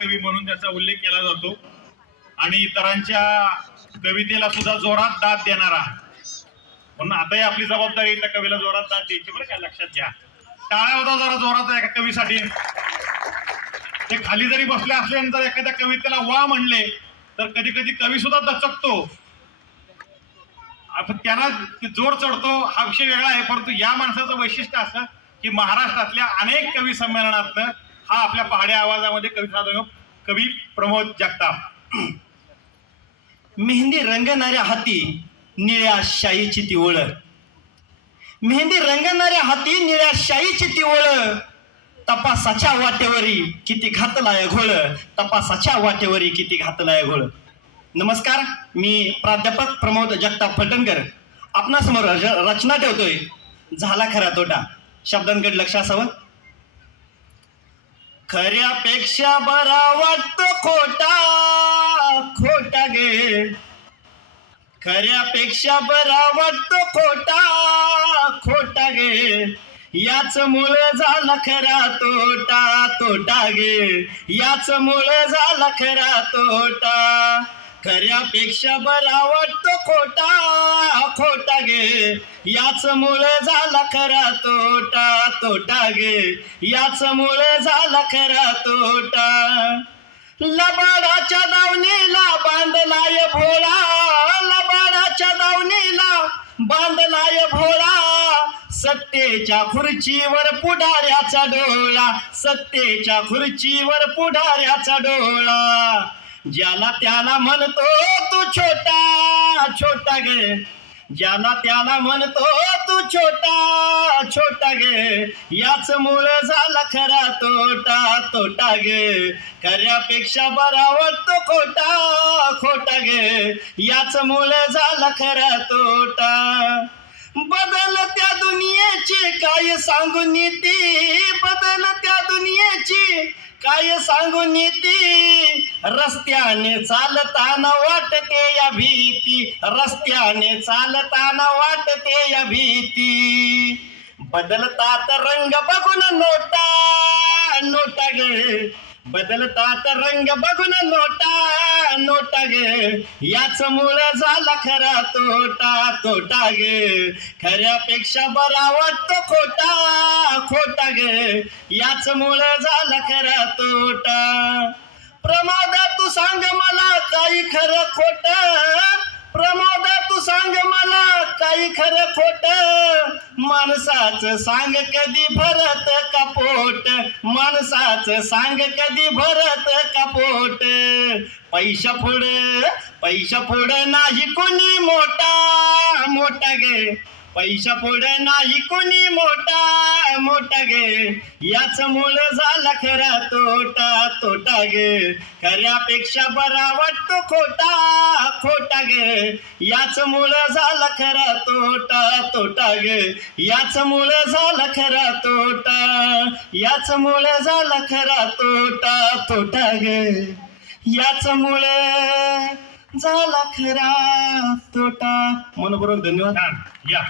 कवी म्हणून त्याचा उल्लेख केला जातो. आणि इतरांच्या कवितेला सुद्धा जोरात दाद देणारा. म्हणून आताही आपली जबाबदारी त्या कवीला जोरात दाद द्यायची बरं काय लक्षात घ्या. टाळ्या होता जरा जोरात एका कवीसाठी. ते खाली जरी बसले असल्यानंतर एखाद्या कवितेला वा म्हणले तर कधी कधी कवी सुद्धा दचकतो. त्यांना जोर चढतो हा विषय वेगळा आहे परंतु या माणसाचं वैशिष्ट्य असं की महाराष्ट्रातल्या अनेक कवी संमेलनातनं हा आपल्या पहाड्या आवाजामध्ये कवी देतो कवी प्रमोद जगताप. मेहंदी रंगणाऱ्या हाती निळ्या शाईची ती ओळ मेहंदी रंगणाऱ्या हाती निळ्या शाईची ती ओळ तपासाच्या वाटेवरी किती घातलाय घोळ. तपासाच्या वाटेवरी किती घातलाय घोळ. नमस्कार मी प्राध्यापक प्रमोद जगताप फलटणकर आपणासमोर र- रचना ठेवतोय. झाला खरा तोटा. शब्दांकडे लक्ष असावं. खऱ्यापेक्षा बरा वाटतो खोटा खोटा गे. खऱ्यापेक्षा बरा वाटतो खोटा खोटा गे. याच मुळ झाला खरा तोटा तोटा गे. याच मुळ झाला खरा तोटा. खऱ्यापेक्षा बरा वाटतो खोटा खोटा गे. याच मुळ झाला खरा तोटा तोटा गे. याच मुळ झाला खरा तोटा. लबाडाच्या दावणीला बांधलाय भोळा लबाडाच्या दावणीला बांधलाय भोळा. सत्तेच्या खुर्चीवर पुढाऱ्याचा डोळा सत्तेच्या खुर्चीवर पुढाऱ्याचा डोळा. ज्याला त्याला म्हणतो तू छोटा छोटा गे. ज्याला त्याला म्हणतो तू छोटा छोटा गे. याच मूळ झाला खरा तोटा तोटा गे. खऱ्यापेक्षा बरा वाटतो खोटा खोटा गे. याच मूळ झाला खरा तोटा. बदल त्या दुनियेची काय सांगून ती बदल त्या दुनियेची काय सांगू नीती रस्त्याने चालताना वाटते या भीती. रस्त्याने चालताना वाटते या भीती. बदलतात रंग बघून नोटा नोटा गे. बदलतात रंग बघून नोटा नोटा गे. याच मूळ झाला खरा तोटा तोटा गे. खऱ्यापेक्षा बरा वाटतो खोटा खोटा गे. याच मूळ झाला खरा तोटा. प्रमादा तू सांग मला काही खरं खोट. प्रमादा तू सांग मला काही खरं खोट. माणसाचं सांग कधी भरत कपोट. माणसाचं सांग कधी भरत कपोट. पैशा पुढे पैशा पुढे नाही कोणी मोठा. मोठा गे. पैशा पुढे नाही कोणी मोठा मोठा गे. याच मूळ झाला खरा तोटा तोटा गे. खऱ्यापेक्षा बरा वाटतो खोटा खोटा गे. याच मूळ झाला खरा तोटा तोटा गे. याच मूळ झाला खरा तोटा याच मूळ झाला खरा तोटा तोटा गे. याच मुळे झाला खरा तोटा. मनपूर्वक धन्यवाद. या.